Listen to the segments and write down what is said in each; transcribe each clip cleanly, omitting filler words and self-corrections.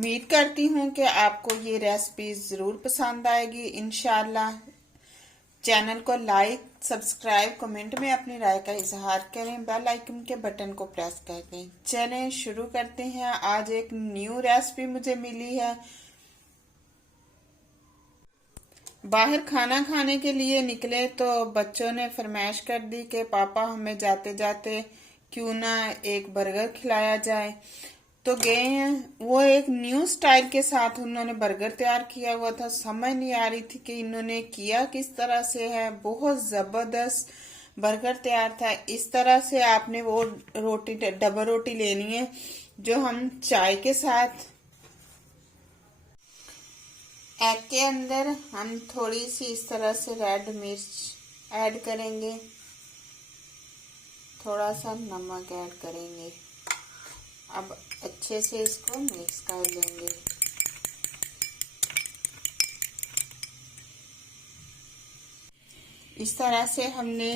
उम्मीद करती हूँ कि आपको ये रेसिपी ज़रूर पसंद आएगी इंशाल्लाह। चैनल को लाइक, सब्सक्राइब, कमेंट में अपनी राय का इजहार करें, बेल आइकन के बटन को प्रेस कर दें। चलें शुरू करते हैं। आज एक न्यू रेसिपी मुझे मिली है। बाहर खाना खाने के लिए निकले तो बच्चों ने फरमाइश कर दी कि पापा हमें जाते जाते क्यों ना एक बर्गर खिलाया जाए। तो गए हैं। वो एक न्यू स्टाइल के साथ उन्होंने बर्गर तैयार किया हुआ था। समझ नहीं आ रही थी कि इन्होंने किया किस तरह से है। बहुत जबरदस्त बर्गर तैयार था। इस तरह से आपने वो रोटी, डबल रोटी लेनी है जो हम चाय के साथ। एग के अंदर हम थोड़ी सी इस तरह से रेड मिर्च ऐड करेंगे, थोड़ा सा नमक ऐड करेंगे। अब अच्छे से इसको मिक्स कर लेंगे। इस तरह से हमने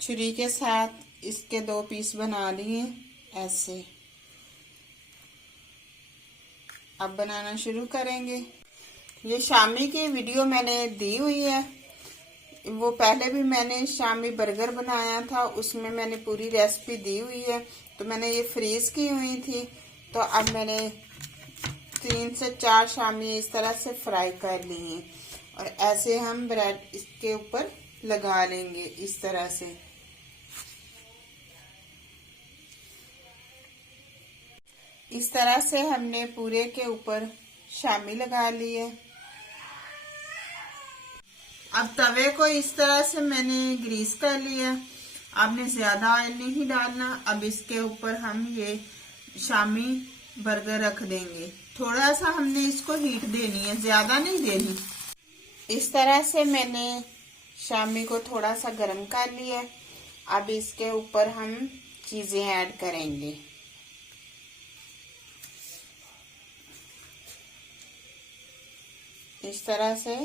छुरी के साथ इसके 2 पीस बना लिए ऐसे। अब बनाना शुरू करेंगे। ये शामी की वीडियो मैंने दी हुई है। वो पहले भी मैंने शामी बर्गर बनाया था, उसमें मैंने पूरी रेसिपी दी हुई है। तो मैंने ये फ्रीज की हुई थी। तो अब मैंने 3 से 4 शामी इस तरह से फ्राई कर ली हैं और ऐसे हम ब्रेड इसके ऊपर लगा लेंगे इस तरह से। इस तरह से हमने पूरे के ऊपर शामी लगा ली है। अब तवे को इस तरह से मैंने ग्रीस कर लिया। आपने ज्यादा ऑयल नहीं डालना। अब इसके ऊपर हम ये शामी बर्गर रख देंगे। थोड़ा सा हमने इसको हीट देनी है, ज्यादा नहीं देनी। इस तरह से मैंने शामी को थोड़ा सा गर्म कर लिया। अब इसके ऊपर हम चीजें ऐड करेंगे। इस तरह से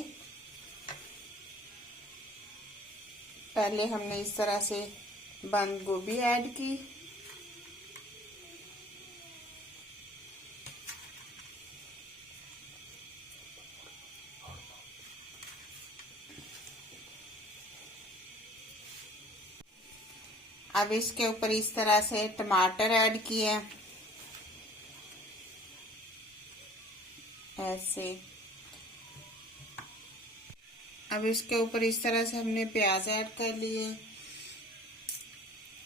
पहले हमने इस तरह से बंद गोभी ऐड की। अब इसके ऊपर इस तरह से टमाटर ऐड किए ऐसे। अब इसके ऊपर इस तरह से हमने प्याज ऐड कर लिए।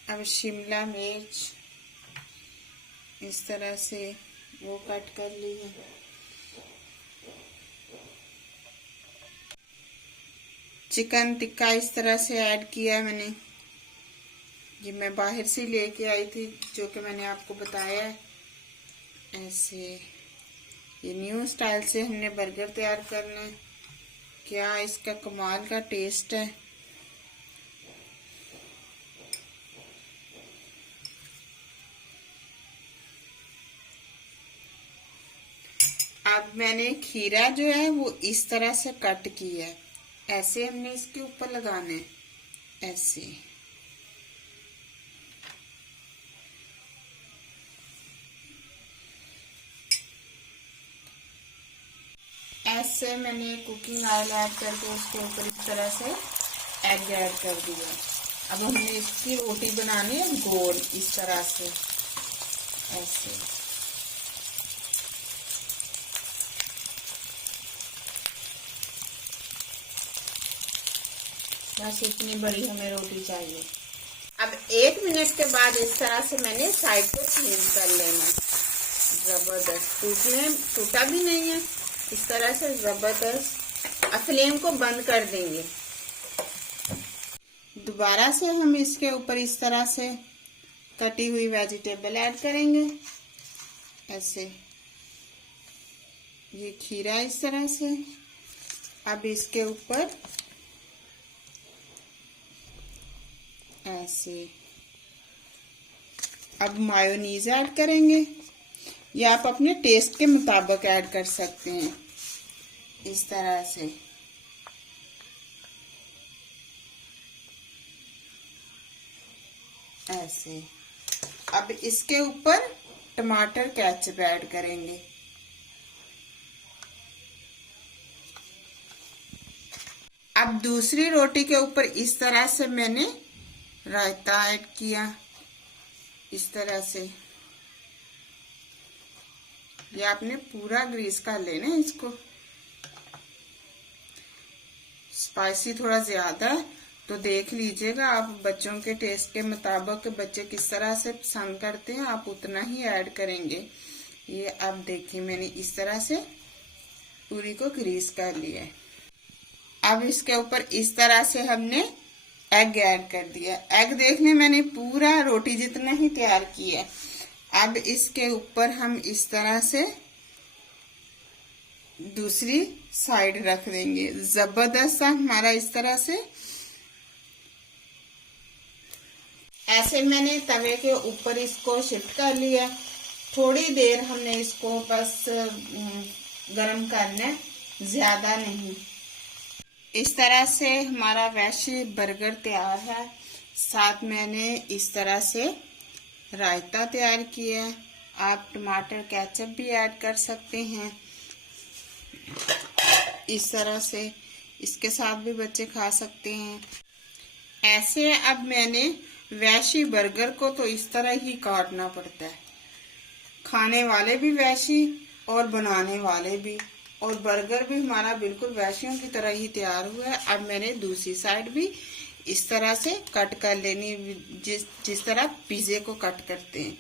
अब शिमला मिर्च इस तरह से वो कट कर लिए। चिकन टिक्का इस तरह से ऐड किया मैंने। ये मैं बाहर से लेके आई थी, जो कि मैंने आपको बताया है ऐसे। ये न्यू स्टाइल से हमने बर्गर तैयार करना है। क्या इसका कमाल का टेस्ट है। अब मैंने खीरा जो है वो इस तरह से कट किया है। ऐसे हमने इसके ऊपर लगाना है ऐसे। ऐसे मैंने कुकिंग ऑयल ऐड करके उसके ऊपर इस तरह से एग ऐड कर दिया। अब हमने इसकी रोटी बनानी है गोल इस तरह से ऐसे। बस इतनी बड़ी हमें रोटी चाहिए। अब 1 मिनट के बाद इस तरह से मैंने साइड को चेंज कर लेना। जबरदस्त टूटा भी नहीं है। इस तरह से जबरदस्त। अब फ्लेम को बंद कर देंगे। दोबारा से हम इसके ऊपर इस तरह से कटी हुई वेजिटेबल ऐड करेंगे ऐसे। ये खीरा इस तरह से। अब इसके ऊपर ऐसे। अब मायोनीज ऐड करेंगे। या आप अपने टेस्ट के मुताबिक ऐड कर सकते हैं इस तरह से। ऐसे। अब इसके ऊपर टमाटर केचप ऐड करेंगे अब दूसरी रोटी के ऊपर इस तरह से मैंने रायता ऐड किया, इस तरह से। ये आपने पूरा ग्रीस कर लेना है इसको। स्पाइसी थोड़ा ज्यादा है तो देख लीजिएगा आप, बच्चों के टेस्ट के मुताबिक बच्चे किस तरह से पसंद करते हैं आप उतना ही ऐड करेंगे। ये अब देखिए मैंने इस तरह से पूरी को ग्रीस कर लिया है। अब इसके ऊपर इस तरह से हमने एग ऐड कर दिया। एग देखने मैंने पूरा रोटी जितना ही तैयार किया है। अब इसके ऊपर हम इस तरह से दूसरी साइड रख देंगे। जबरदस्त सा हमारा इस तरह से, ऐसे मैंने तवे के ऊपर इसको शिफ्ट कर लिया। थोड़ी देर हमने इसको बस गरम करना है, ज्यादा नहीं। इस तरह से हमारा वैसे बर्गर तैयार है। साथ मैंने इस तरह से रायता तैयार किया है। आप टमाटर केचप भी ऐड कर सकते हैं इस तरह से, इसके साथ भी बच्चे खा सकते हैं। ऐसे अब मैंने वैशी बर्गर को तो इस तरह ही काटना पड़ता है, खाने वाले भी वैशी और बनाने वाले भी, और बर्गर भी हमारा बिल्कुल वैशियों की तरह ही तैयार हुआ है। अब मैंने दूसरी साइड भी इस तरह से कट कर लेनी, जिस तरह पिज्जे को कट करते हैं।